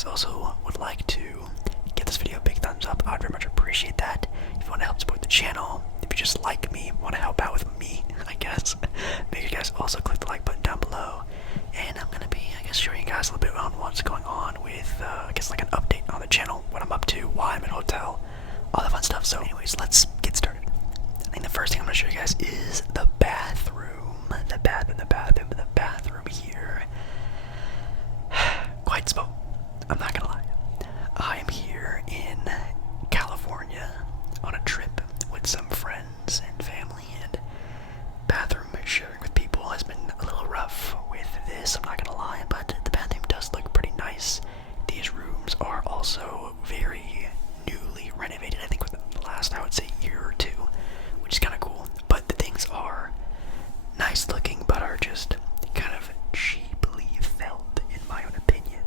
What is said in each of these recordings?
guys also would like to give this video a big thumbs up, I'd very much appreciate that. If you want to help support the channel, if you just like me, want to help out with me, I guess, make sure you guys also click the like button down below. And I'm going to be, I guess, showing you guys a little bit on what's going on with, I guess, like an update on the channel, what I'm up to, why I'm in a hotel, all that fun stuff. So anyways, let's get started. I think the first thing I'm going to show you guys is the bathroom. The bathroom here. Quite small. I'm not going to lie. I am here in California on a trip with some friends and family, and bathroom sharing with people has been a little rough with this, I'm not gonna lie, but the bathroom does look pretty nice. These rooms are also very newly renovated, I think within the last, I would say, year or two, which is kind of cool. But the things are nice looking, but are just kind of cheaply felt, in my own opinion.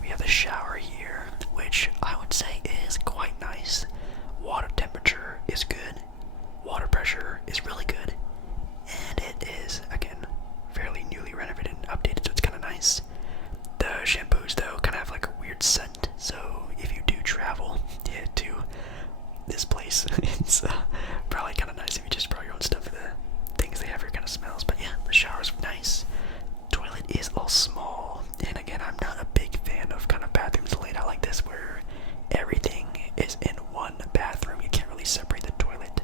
We have the shower here, which I would say is quite nice. Water temperature is good. Water pressure is really good. And it is, again, fairly newly renovated and updated, so it's kind of nice. The shampoos, though, kind of have like a weird scent, so if you do travel to this place, it's probably kind of nice if you just brought your own stuff. The things they have here kind of smells, but yeah, the shower's nice. Toilet is all small, and again, I'm not a big fan of kind of bathrooms laid out like this where everything is in one bathroom. You can't really separate the toilet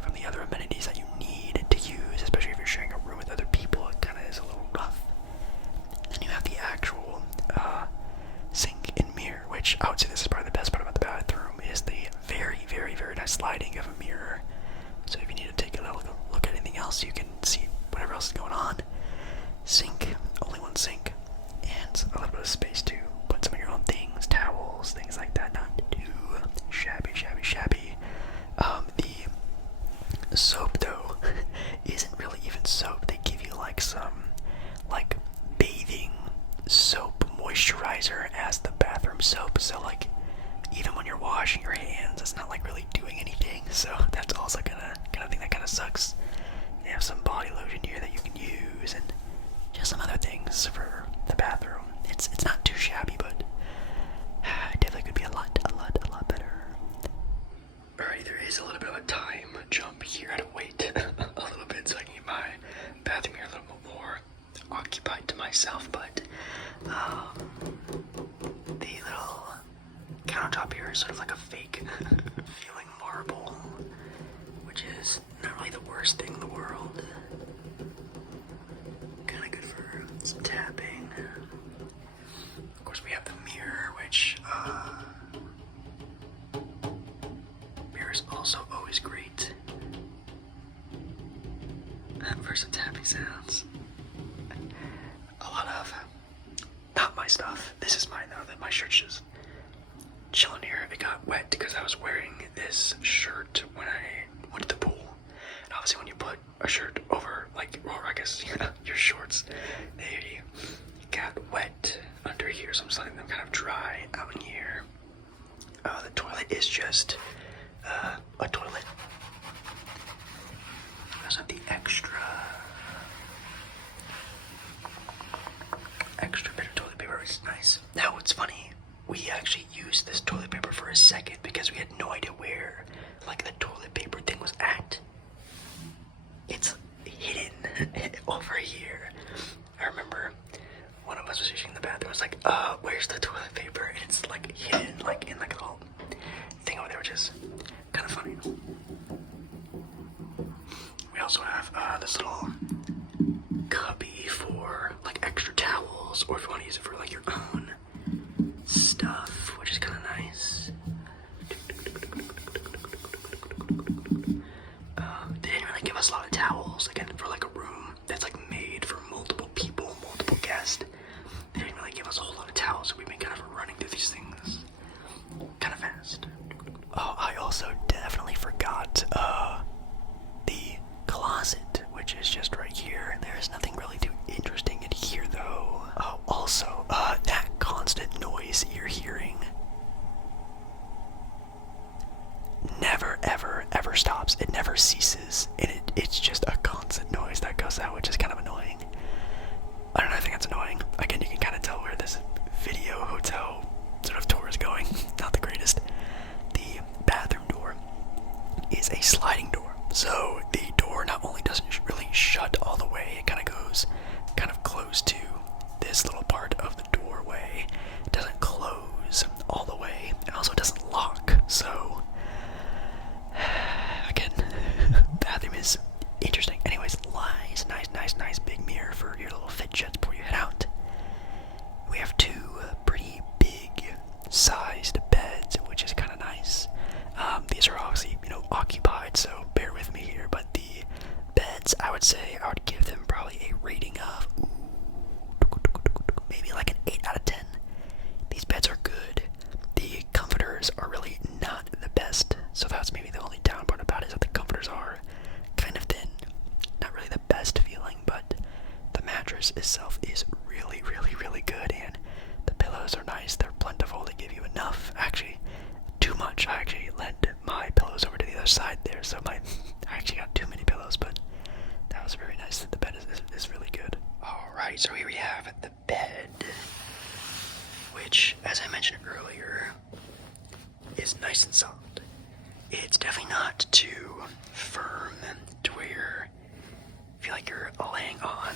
from the other amenities that you need to use, especially if you're sharing a room with other people. It kind of is a little rough. Then you have the actual sink and mirror, which I would say this is probably the best part about the bathroom, is the very, very, very nice sliding of a mirror. So if you need to take a look at anything else, you can see whatever else is going on. Sink, only one sink, and a little bit of space to put some of your own things, towels, things like that. Not too shabby. The soap, though, isn't really even soap. They give you like some like bathing soap moisturizer as the bathroom soap, so like even when you're washing your hands, it's not like really doing anything. So that's also kind of thing that kind of sucks. They have some body lotion here that you can use, and just some other things for the bathroom. It's not too shabby, but it definitely could be a lot better. Alright, there is a little bit of a time jump here. I had to wait a little bit so I can get my bathroom here a little bit more occupied to myself, but the little countertop here is sort of like a fake feeling marble, which is not really the worst thing in the world. Kind of good for some tapping. Of course, we have the mirror, which mirror is also always great for some tapping sounds. A lot of, not my stuff. This is mine though. That my shirt's just chilling here. It got wet because I was wearing this shirt when I went to the pool. And obviously, when you put a shirt over, like, or I guess your shorts, they got wet under here, so I'm just letting them kind of dry out in here. The toilet is just a toilet. It doesn't have the extra bit of toilet paper, which is nice. Now, what's funny, we actually used this toilet paper for a second because we had no idea where, like, the toilet paper thing was at. It's hidden over here. I remember one of us was using the bathroom. I was like, where's the toilet paper? And it's like hidden, like in like a little thing over there, which is kind of funny. We also have this little cubby for like extra towels, or if you want to use it for like your own stuff, which is kind of nice. They didn't really give us a lot of towels, again, for like a room that's like made for multiple people, multiple guests. They didn't really give us a whole lot of towels, so we've been kind of running through these things kind of fast. Oh, I also definitely forgot the closet, which is just right here. There is nothing really too interesting in here, though. Oh, also, that which I actually lent my pillows over to the other side there, so I actually got too many pillows, but that was very nice. The bed is really good. Alright, so here we have the bed, which, as I mentioned earlier, is nice and soft. It's definitely not too firm to where you feel like you're laying on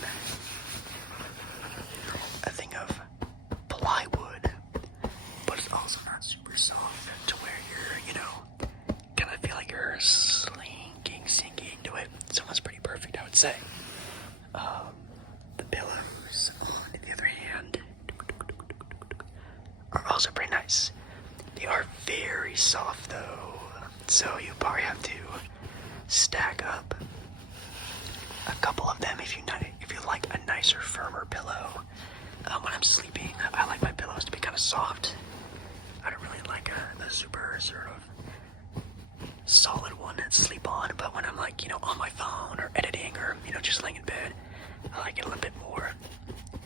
a thing of plywood, but it's also not super soft to where you're, kind of feel like you're sinking into it. So it's pretty perfect, I would say. The pillows, on the other hand, are also pretty nice. They are very soft though, so you probably have to stack up a couple of them if you like a nicer, firmer pillow. When I'm sleeping, I like my pillows to be kind of soft. I don't really like a super sort of solid one to sleep on, but when I'm like, on my phone or editing or, just laying in bed, I like it a little bit more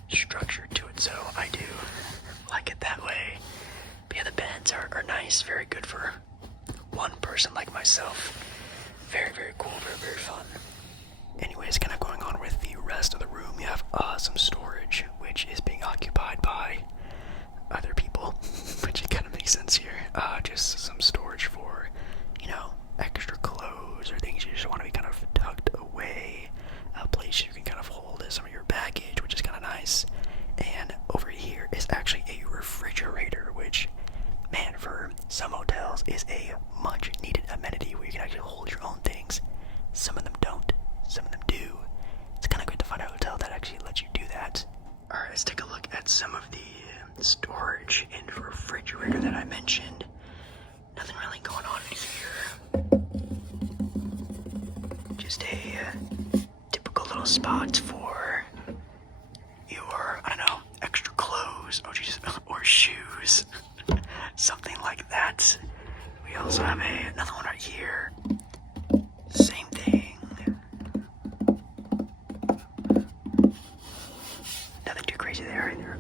structured to it, so I do like it that way. But yeah, the beds are nice, very good for one person like myself. Very, very cool, very, very fun. Anyways, kind of going on with the rest of the room, you have some storage, which is being occupied by other people, which kind of makes sense here. Just some storage for, extra clothes or things you just want to be kind of tucked away. A place you can kind of hold some of your baggage, which is kind of nice. And over here is actually a refrigerator, which, man, for some hotels is a much needed amenity where you can actually hold your own things. Some of them don't, some of them do. It's kind of good to find a hotel that actually lets you do that. Alright, let's take a look at some of the storage in the refrigerator that I mentioned. Nothing really going on in here. Just a typical little spot for your, extra clothes, or shoes. Something like that. We also have another one right here. Same thing. Nothing too crazy there either.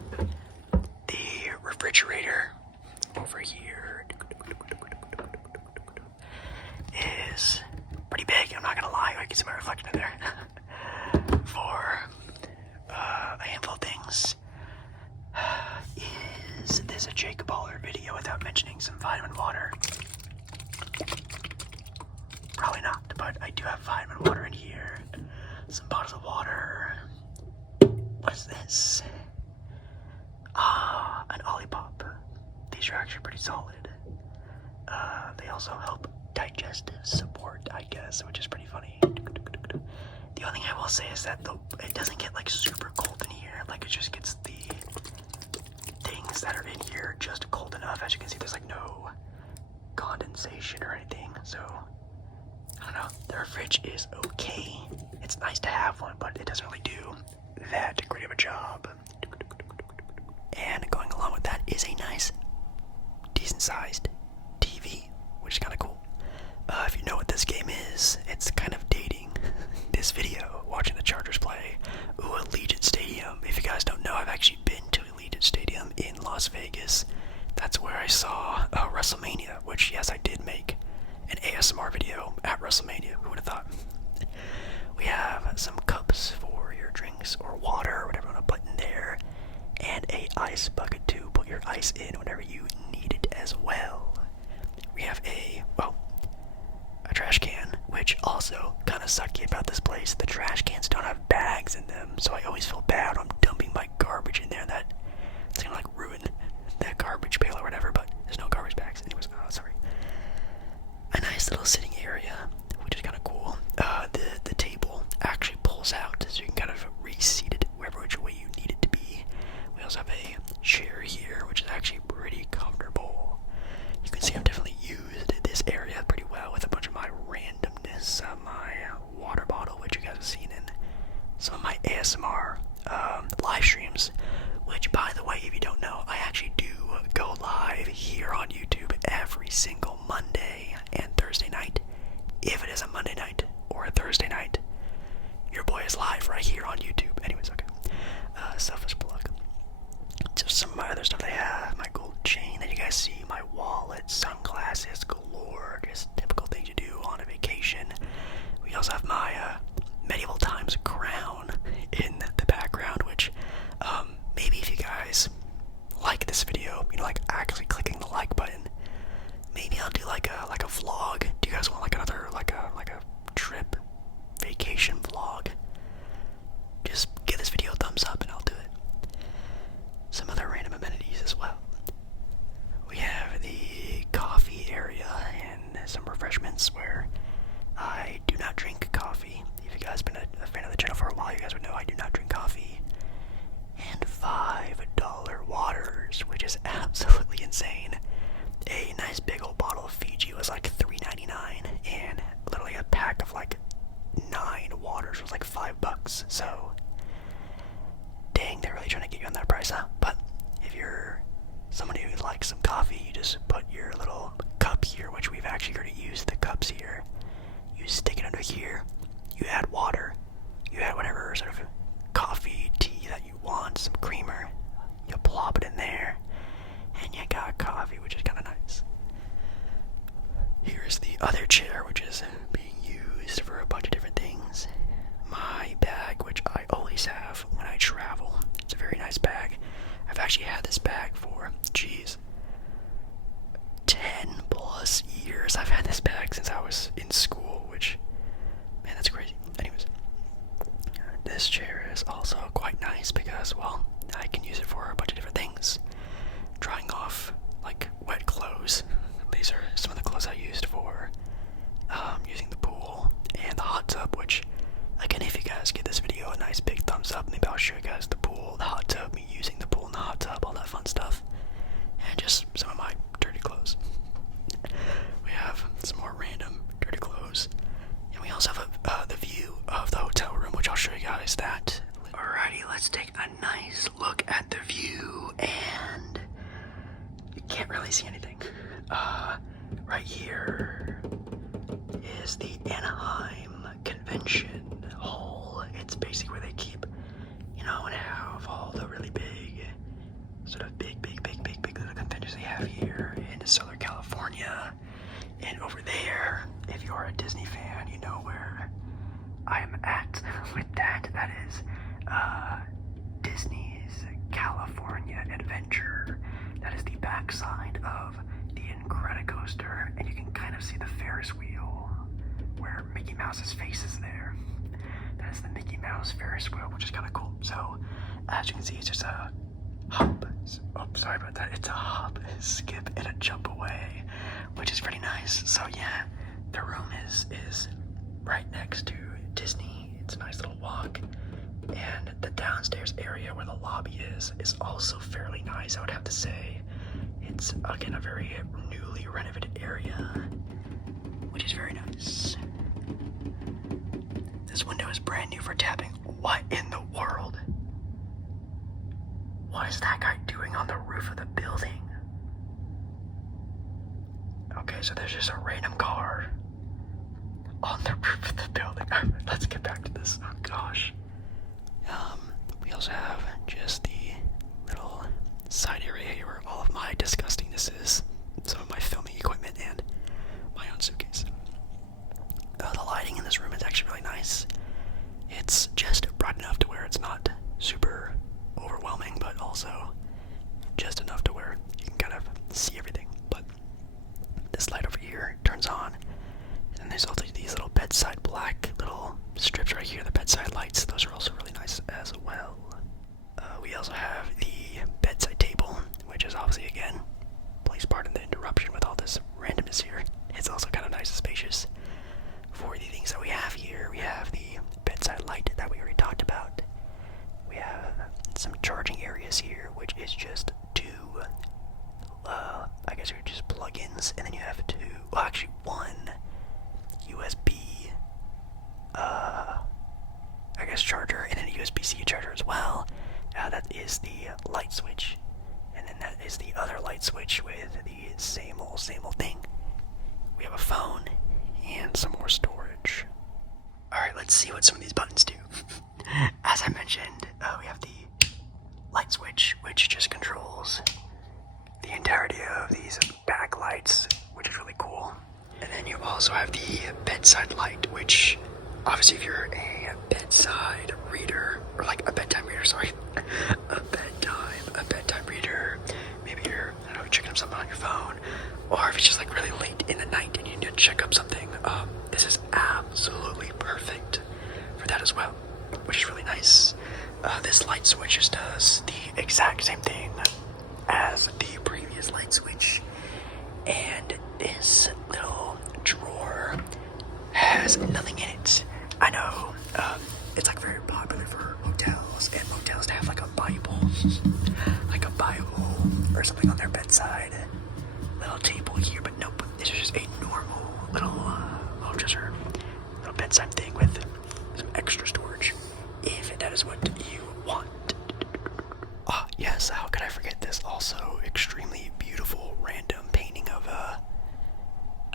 The refrigerator over here is pretty big. I'm not gonna lie, I can see my reflection in there. For a handful of things. Is this a Jacob Baller video without mentioning some vitamin water? Probably not, but I do have vitamin water in here. Some bottles of water. What is this? An Olipop. These are actually pretty solid. They also help digestive support, I guess, which is pretty funny. The only thing I will say is that it doesn't get super cold in here. It just gets the things that are in here just cold enough. As you can see, there's no condensation or anything. So I don't know. The fridge is okay. It's nice to have one, but it doesn't really do that great of a job. And going along with that is a nice, decent-sized TV, which is kind of cool. If you know what this game is, it's kind of dating this video, watching the Chargers play. Allegiant Stadium. If you guys don't know, I've actually been to Allegiant Stadium in Las Vegas. That's where I saw WrestleMania, which, yes, I did make an ASMR video at WrestleMania. Who would have thought? We have some cups for your drinks or water or whatever you want to put in there, and a ice bucket to put your ice in whenever you need it as well. We have a trash can, which also kind of sucky about this place. The trash cans don't have bags in them, so I always feel bad when I'm dumping my garbage in there. That it's gonna ruin that garbage pail or whatever, but there's no garbage bags. Anyways, sorry. A nice little sitting area, which is kind of cool. The table actually pulls out, so you can kind of reseat it wherever which way you need it to be. We also have a chair here, which is actually pretty comfortable. You can see I've definitely used this area pretty well with a bunch of my randomness. My water bottle, which you guys have seen in some of my ASMR live streams, which, vlog? Do you guys want like another like a trip vacation vlog? Just give this video a thumbs up and I'll do it. Some other random amenities as well. We have the coffee area and some refreshments where I do not drink coffee. If you guys have been a fan of the channel for a while, you guys would know I do not drink coffee. And $5 waters, which is absolutely insane. A nice big old bottle of Fiji was like $3.99, and literally a pack of like 9 waters was like $5. So, dang, they're really trying to get you on that price, huh? But if you're somebody who likes some coffee, you just put your little cup here, which we've actually already used the cups here. You stick it under here, you add water, you add whatever sort of coffee, tea that you want, some creamer, you plop it in there, and you got coffee, which is kind of nice. Here's the other chair, which is being used for a bunch of different things. My bag, which I always have when I travel. It's a very nice bag. I've actually had this bag for, 10 plus years. I've had this bag since I was in school, which, man, that's crazy. Anyways, this chair is also quite nice because, well, I can use it for a bunch of different things. Drying off, like, wet clothes. These are some of the clothes I used for using the pool and the hot tub, which, again, if you guys give this video a nice big thumbs up, maybe I'll show you guys the pool, the hot tub, me using the pool and the hot tub, all that fun stuff, and just some of my dirty clothes. We have some more random dirty clothes, and we also have the view of the hotel room, which I'll show you guys that. Alrighty, let's take a nice look at the view, and you can't really see anything. Right here is the Anaheim Convention Hall. It's basically where they keep, and have all the really big, sort of big little conventions they have here in Southern California. And over there, if you're a Disney fan, you know where I am at with that. That is Disney's California Adventure. That is the backside of the Incredicoaster, and you can kind of see the Ferris wheel where Mickey Mouse's face is there. That is the Mickey Mouse Ferris wheel, which is kind of cool. So, as you can see, it's just a hop. Oh, sorry about that. It's a hop, skip, and a jump away, which is pretty nice. So yeah, the room is right next to Disney. It's a nice little walk. And the downstairs area where the lobby is also fairly nice, I would have to say. It's, again, a very newly renovated area, which is very nice. This window is brand new for tapping. What in the world? What is that guy doing on the roof of the building? Okay, so there's just a random car on the roof of the building. Alright, let's get back to this. Oh gosh. We also have just the little side area here where all of my disgustingness is. Some of my filming equipment and my own suitcase. The lighting in this room is actually really nice. It's just bright enough to where it's not super overwhelming, but also just enough to where you can kind of see everything. But this light over here turns on, and then there's also these little bedside black little strips right here, the bedside lights. Those are also really nice as well. We also have the bedside table, which is obviously, again, please pardon the interruption with all this randomness here. It's also kind of nice and spacious. For the things that we have here, we have the bedside light that we already talked about. We have some charging areas here, which is just two, I guess they're just plug-ins, and then you have one USB, I guess charger, and then a USB-C charger as well. That is the light switch, and then that is the other light switch with the same old thing. We have a phone and some more storage. Alright, let's see what some of these buttons do. As I mentioned, we have the light switch, which just controls the entirety of these backlights, which is really cool. And then you also have the bedside light, which, obviously, if you're a bedside reader, or like a bedtime reader, sorry, a bedtime reader, maybe you're, checking up something on your phone, or if it's just like really late in the night and you need to check up something, this is absolutely perfect for that as well, which is really nice. This light switch just does the exact same thing as the previous light switch, and this little drawer has nothing in it. I know, it's like very popular for hotels and motels to have like a Bible, like a Bible or something on their bedside. Little table here, but nope, this is just a normal little bedside thing with some extra storage, if that is what you want. Ah, yes, how could I forget this? Also, extremely beautiful random painting of,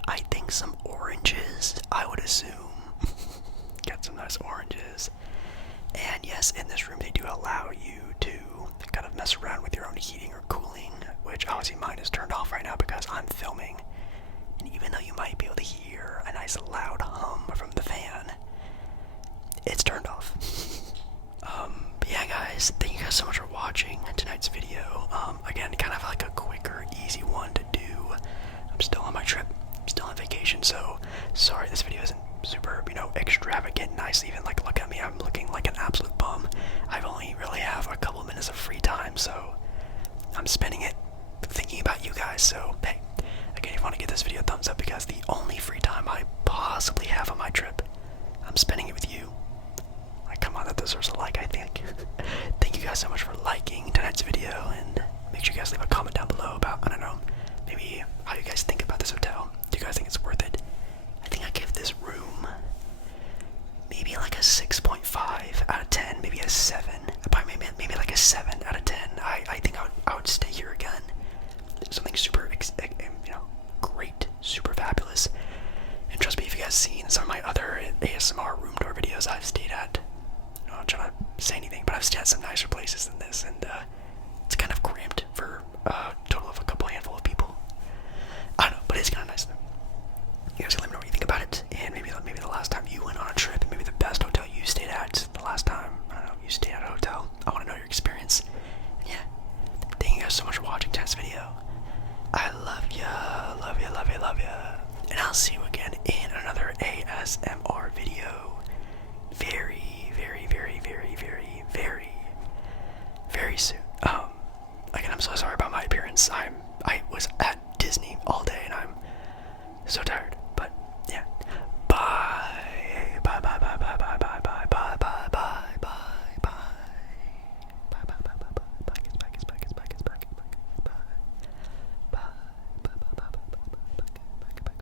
I think some oranges, I would assume. Got some nice oranges. And yes, in this room they do allow you to kind of mess around with your own heating or cooling, which obviously mine is turned off right now because I'm filming. And even though you might be able to hear a nice loud hum from the fan, it's turned off. But yeah, guys, thank you guys so much for watching tonight's video. Again, kind of like a quicker, easy one to do. I'm still on my trip, still on vacation, so sorry this video isn't super, extravagant, nice. Even like, look at me, I'm looking like an absolute bum. I've only really have a couple minutes of free time, so I'm spending it thinking about you guys. So hey, again, if you want to give this video a thumbs up, because the only free time I possibly have on my trip, I'm spending it with you. Like, come on, that deserves a like, I think. Thank you guys so much for liking tonight's video, and make sure you guys leave a comment down below about, I don't know, maybe how you guys think about this hotel. Do you guys think it's worth it? I think I give this room maybe like a 6.5 out of 10, maybe a 7, probably maybe like a 7 out of 10. I think I would stay here again.